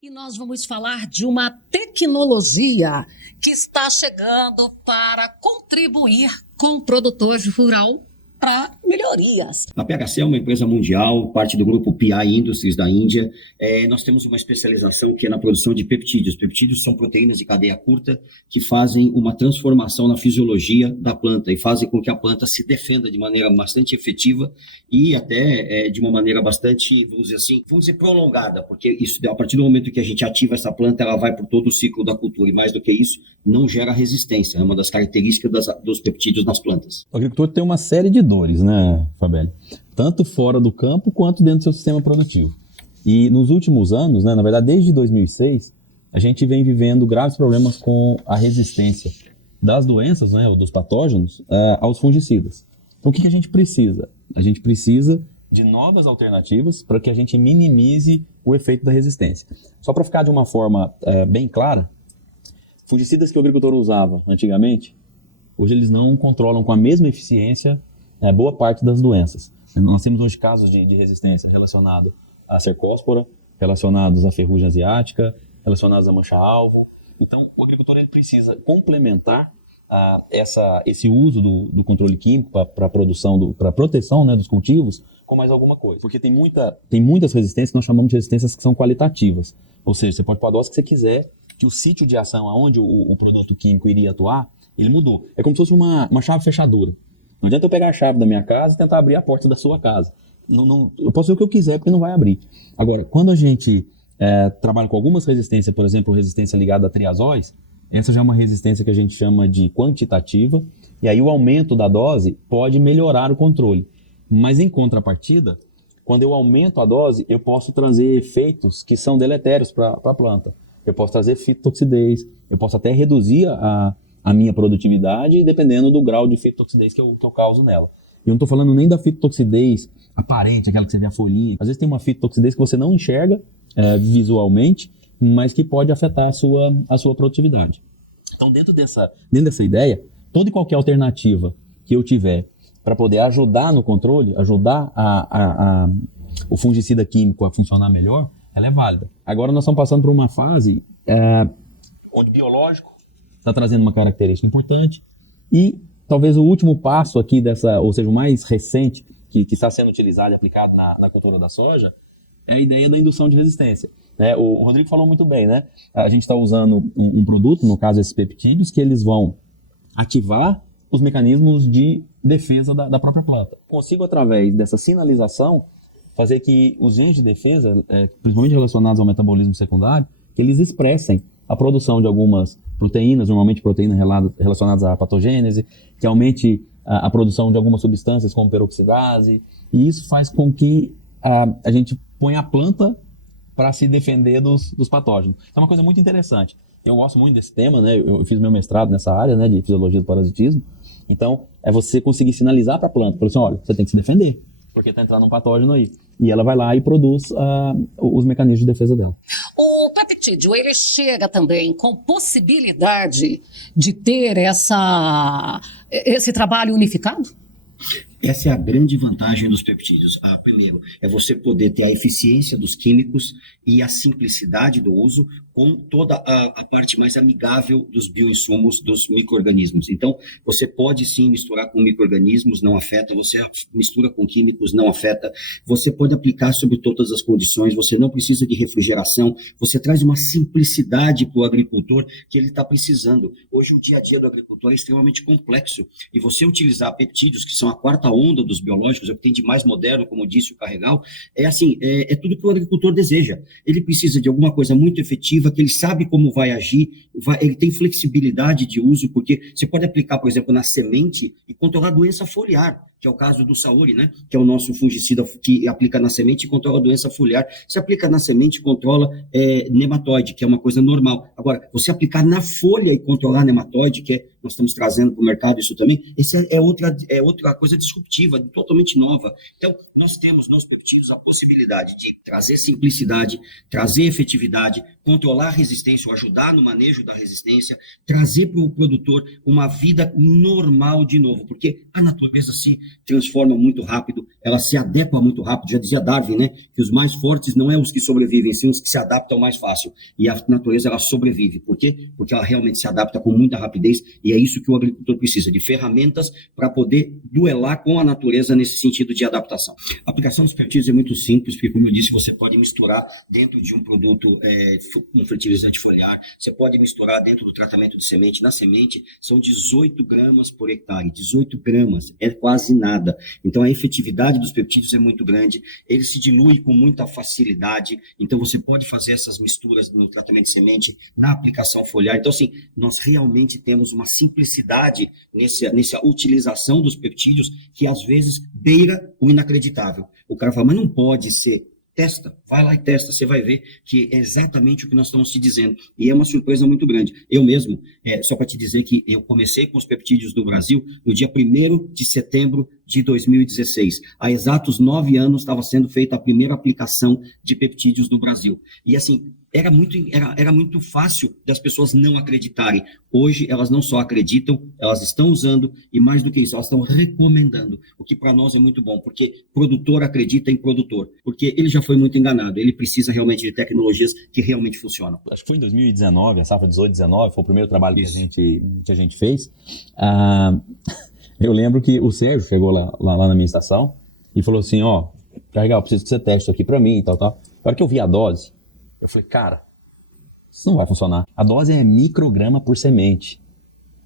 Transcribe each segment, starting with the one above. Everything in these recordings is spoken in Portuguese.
E nós vamos falar de uma tecnologia que está chegando para contribuir com o produtor rural para melhorias. A PHC é uma empresa mundial, parte do grupo PI Industries da Índia. Nós temos uma especialização que é na produção de peptídeos. Peptídeos são proteínas de cadeia curta que fazem uma transformação na fisiologia da planta e fazem com que a planta se defenda de maneira bastante efetiva e até de uma maneira bastante, vamos dizer, prolongada, porque isso, a partir do momento que a gente ativa essa planta, ela vai por todo o ciclo da cultura e mais do que isso, não gera resistência. É uma das características dos peptídeos nas plantas. O agricultor tem uma série de dores, né, Fabelli? Tanto fora do campo quanto dentro do seu sistema produtivo. E nos últimos anos, né, na verdade desde 2006, a gente vem vivendo graves problemas com a resistência das doenças, né, dos patógenos, aos fungicidas. Então o que a gente precisa? A gente precisa de novas alternativas para que a gente minimize o efeito da resistência. Só para ficar de uma forma bem clara, fungicidas que o agricultor usava antigamente, hoje eles não controlam com a mesma eficiência boa parte das doenças. Nós temos hoje casos de resistência relacionados à cercóspora, relacionados à ferrugem asiática, relacionados à mancha-alvo. Então, o agricultor ele precisa complementar esse uso do controle químico para a proteção, né, dos cultivos com mais alguma coisa. Porque tem muitas resistências que nós chamamos de resistências que são qualitativas. Ou seja, você pode pôr a dose que você quiser, que o sítio de ação aonde o produto químico iria atuar, ele mudou. É como se fosse uma chave fechadura. Não adianta eu pegar a chave da minha casa e tentar abrir a porta da sua casa. Eu posso ver o que eu quiser porque não vai abrir. Agora, quando a gente trabalha com algumas resistências, por exemplo, resistência ligada a triazóis, essa já é uma resistência que a gente chama de quantitativa, e aí o aumento da dose pode melhorar o controle. Mas em contrapartida, quando eu aumento a dose, eu posso trazer efeitos que são deletérios para a planta. Eu posso trazer fitotoxidez, eu posso até reduzir a minha produtividade, dependendo do grau de fitotoxidez que eu causo nela. Eu não estou falando nem da fitotoxidez aparente, aquela que você vê a folhinha. Às vezes tem uma fitotoxidez que você não enxerga visualmente, mas que pode afetar a sua produtividade. Então, dentro dessa ideia, toda e qualquer alternativa que eu tiver para poder ajudar no controle, ajudar o fungicida químico a funcionar melhor, ela é válida. Agora nós estamos passando por uma fase onde o biológico está trazendo uma característica importante e talvez o último passo aqui ou seja, o mais recente que está sendo utilizado e aplicado na cultura da soja é a ideia da indução de resistência. Né? O Rodrigo falou muito bem, né? A gente está usando um produto, no caso esses peptídeos, que eles vão ativar os mecanismos de defesa da própria planta. Consigo, através dessa sinalização, fazer que os genes de defesa, principalmente relacionados ao metabolismo secundário, que eles expressem a produção de algumas proteínas, normalmente proteínas relacionadas à patogênese, que aumente a produção de algumas substâncias como peroxidase, e isso faz com que a gente ponha a planta para se defender dos patógenos. É uma coisa muito interessante. Eu gosto muito desse tema, né? Eu fiz meu mestrado nessa área, né, de fisiologia do parasitismo. Então, é você conseguir sinalizar para a planta, falar assim, olha, você tem que se defender, porque está entrando um patógeno aí. E ela vai lá e produz os mecanismos de defesa dela. O peptídeo, ele chega também com possibilidade de ter esse trabalho unificado? Essa é a grande vantagem dos peptídeos. Primeiro, é você poder ter a eficiência dos químicos e a simplicidade do uso com toda a parte mais amigável dos bioinsumos dos micro-organismos. Então, você pode sim misturar com micro-organismos, não afeta, você mistura com químicos, não afeta, você pode aplicar sobre todas as condições, você não precisa de refrigeração, você traz uma simplicidade para o agricultor que ele está precisando. Hoje, o dia a dia do agricultor é extremamente complexo, e você utilizar peptídeos, que são a quarta onda dos biológicos, é o que tem de mais moderno, como disse o Carregal, é tudo que o agricultor deseja. Ele precisa de alguma coisa muito efetiva, que ele sabe como vai agir, ele tem flexibilidade de uso, porque você pode aplicar, por exemplo, na semente e controlar a doença foliar, que é o caso do Saori, né? Que é o nosso fungicida que aplica na semente e controla a doença foliar. Se aplica na semente e controla nematóide, que é uma coisa normal. Agora, você aplicar na folha e controlar nematóide, nós estamos trazendo para o mercado isso também, essa é outra coisa disruptiva, totalmente nova. Então, nós temos nos peptídeos a possibilidade de trazer simplicidade, trazer efetividade, controlar a resistência ou ajudar no manejo da resistência, trazer para o produtor uma vida normal de novo, porque a natureza se transforma muito rápido, ela se adequa muito rápido. Já dizia Darwin, né, que os mais fortes não é os que sobrevivem, sim os que se adaptam mais fácil. E a natureza, ela sobrevive. Por quê? Porque ela realmente se adapta com muita rapidez, e é isso que o agricultor precisa, de ferramentas para poder duelar com a natureza nesse sentido de adaptação. A aplicação dos peptídeos é muito simples, porque, como eu disse, você pode misturar dentro de um produto, um fertilizante foliar, você pode misturar dentro do tratamento de semente. Na semente, são 18 gramas por hectare, 18 gramas, é quase nada. Então, a efetividade dos peptídeos é muito grande, ele se dilui com muita facilidade, então você pode fazer essas misturas no tratamento de semente, na aplicação foliar. Então, assim, nós realmente temos uma simplicidade nessa utilização dos peptídeos que, às vezes, beira o inacreditável. O cara fala, mas não pode ser. Testa, vai lá e testa, você vai ver que é exatamente o que nós estamos te dizendo. E é uma surpresa muito grande. Eu mesmo, só para te dizer que eu comecei com os peptídeos no Brasil no dia 1º de setembro de 2016. Há exatos 9 anos estava sendo feita a primeira aplicação de peptídeos no Brasil. E assim, era muito fácil das pessoas não acreditarem. Hoje, elas não só acreditam, elas estão usando, e mais do que isso, elas estão recomendando, o que para nós é muito bom, porque produtor acredita em produtor, porque ele já foi muito enganado, ele precisa realmente de tecnologias que realmente funcionam. Acho que foi em 2019, a safra 18-19, foi o primeiro trabalho que a gente fez. Eu lembro que o Sérgio chegou lá na minha estação e falou assim, Carregal, preciso que você teste isso aqui para mim e tal. Na hora que eu vi a dose, eu falei, cara, isso não vai funcionar. A dose é micrograma por semente.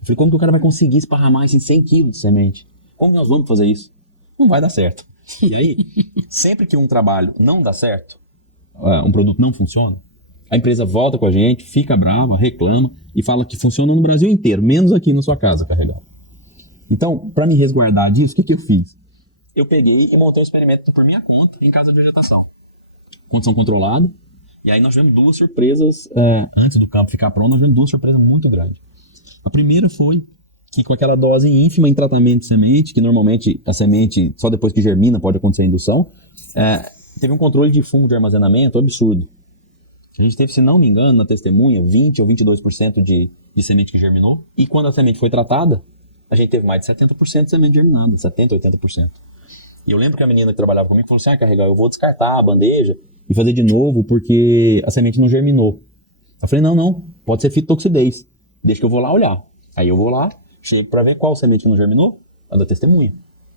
Eu falei, como que o cara vai conseguir esparramar isso em 100 quilos de semente? Como nós vamos fazer isso? Não vai dar certo. E aí, sempre que um trabalho não dá certo, um produto não funciona, a empresa volta com a gente, fica brava, reclama e fala que funciona no Brasil inteiro, menos aqui na sua casa, Carregal. Então, para me resguardar disso, o que eu fiz? Eu peguei e montei um experimento por minha conta em casa de vegetação. Condição controlada. E aí nós tivemos 2 surpresas, antes do campo ficar pronto, nós tivemos 2 surpresas muito grandes. A primeira foi que com aquela dose ínfima em tratamento de semente, que normalmente a semente, só depois que germina, pode acontecer a indução, teve um controle de fungo de armazenamento absurdo. A gente teve, se não me engano, na testemunha, 20% ou 22% de semente que germinou. E quando a semente foi tratada, a gente teve mais de 70% de semente germinada, 70%, 80%. E eu lembro que a menina que trabalhava comigo falou assim, Carregal, eu vou descartar a bandeja e fazer de novo porque a semente não germinou. Eu falei, não, pode ser fitotoxidez, deixa que eu vou lá olhar. Aí eu vou lá, chego para ver qual semente não germinou, a da testemunha,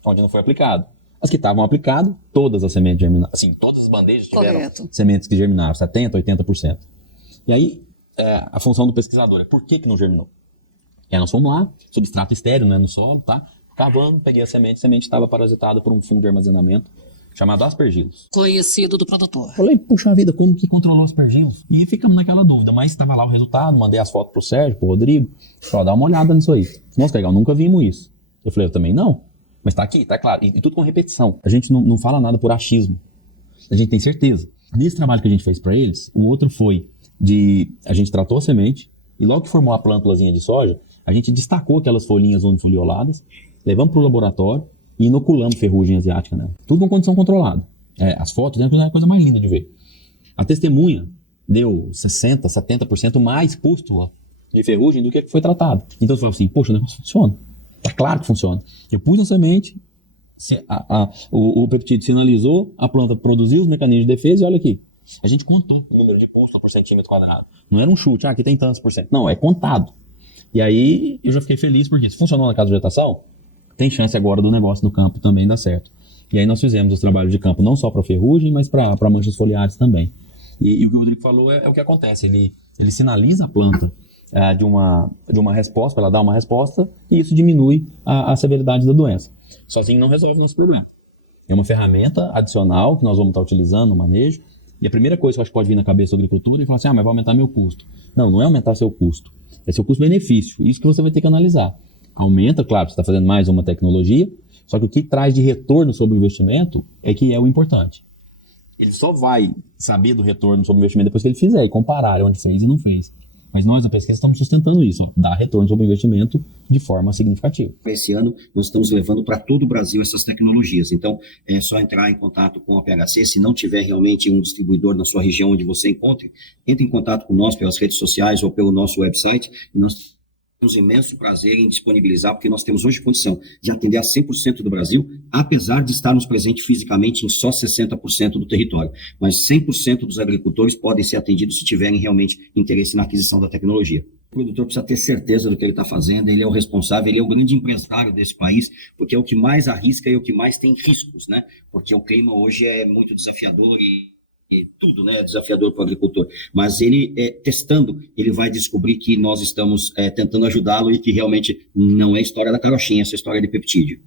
onde não foi aplicado. As que estavam aplicadas, todas as sementes germinaram. Assim, todas as bandejas tiveram sementes que germinaram, 70%, 80%. E aí, a função do pesquisador é por que não germinou? E aí nós fomos lá, substrato estéreo, né, no solo, tá? Cavando, peguei a semente estava parasitada por um fungo de armazenamento chamado aspergillus. Conhecido do produtor. Falei, puxa vida, como que controlou aspergillus? E ficamos naquela dúvida, mas estava lá o resultado, mandei as fotos pro Sérgio, pro Rodrigo, falei, dá uma olhada nisso aí. Nossa, legal, nunca vimos isso. Eu falei, eu também não, mas tá aqui, tá claro, e tudo com repetição. A gente não fala nada por achismo, a gente tem certeza. Nesse trabalho que a gente fez para eles, o outro foi a gente tratou a semente, e logo que formou a plântulazinha de soja, a gente destacou aquelas folhinhas unifolioladas, levamos para o laboratório e inoculamos ferrugem asiática nela. Tudo com condição controlada. As fotos, né, é a coisa mais linda de ver. A testemunha deu 60%, 70% mais pústula de ferrugem do que foi tratado. Então você fala assim, poxa, o negócio funciona. Tá claro que funciona. Eu pus na semente, o peptídeo sinalizou, a planta produziu os mecanismos de defesa e olha aqui. A gente contou o número de pústula por centímetro quadrado. Não era um chute, aqui tem tantos por cento. Não, é contado. E aí eu já fiquei feliz porque se funcionou na casa de vegetação, tem chance agora do negócio do campo também dar certo. E aí nós fizemos os trabalhos de campo não só para ferrugem, mas para manchas foliares também. E o que o Rodrigo falou é o que acontece. Ele sinaliza a planta de uma resposta, ela dá uma resposta, e isso diminui a severidade da doença. Sozinho não resolve o nosso problema. É uma ferramenta adicional que nós vamos estar utilizando no manejo. E a primeira coisa que eu acho que pode vir na cabeça da agricultura é falar assim, mas vai aumentar meu custo. Não é aumentar seu custo. É seu custo-benefício. Isso que você vai ter que analisar. Aumenta, claro, você está fazendo mais uma tecnologia, só que o que traz de retorno sobre o investimento é que é o importante. Ele só vai saber do retorno sobre o investimento depois que ele fizer e comparar onde fez e não fez. Mas nós, na pesquisa, estamos sustentando isso, dar retorno sobre o investimento de forma significativa. Esse ano, nós estamos levando para todo o Brasil essas tecnologias. Então, é só entrar em contato com a PHC. Se não tiver realmente um distribuidor na sua região onde você encontre, entre em contato com nós pelas redes sociais ou pelo nosso website. E nós imenso prazer em disponibilizar, porque nós temos hoje condição de atender a 100% do Brasil, apesar de estarmos presentes fisicamente em só 60% do território. Mas 100% dos agricultores podem ser atendidos se tiverem realmente interesse na aquisição da tecnologia. O produtor precisa ter certeza do que ele está fazendo, ele é o responsável, ele é o grande empresário desse país, porque é o que mais arrisca e o que mais tem riscos, né? Porque o clima hoje é muito desafiador e tudo, né, é desafiador para o agricultor, mas ele, testando, ele vai descobrir que nós estamos tentando ajudá-lo e que realmente não é história da carochinha, essa história de peptídeo.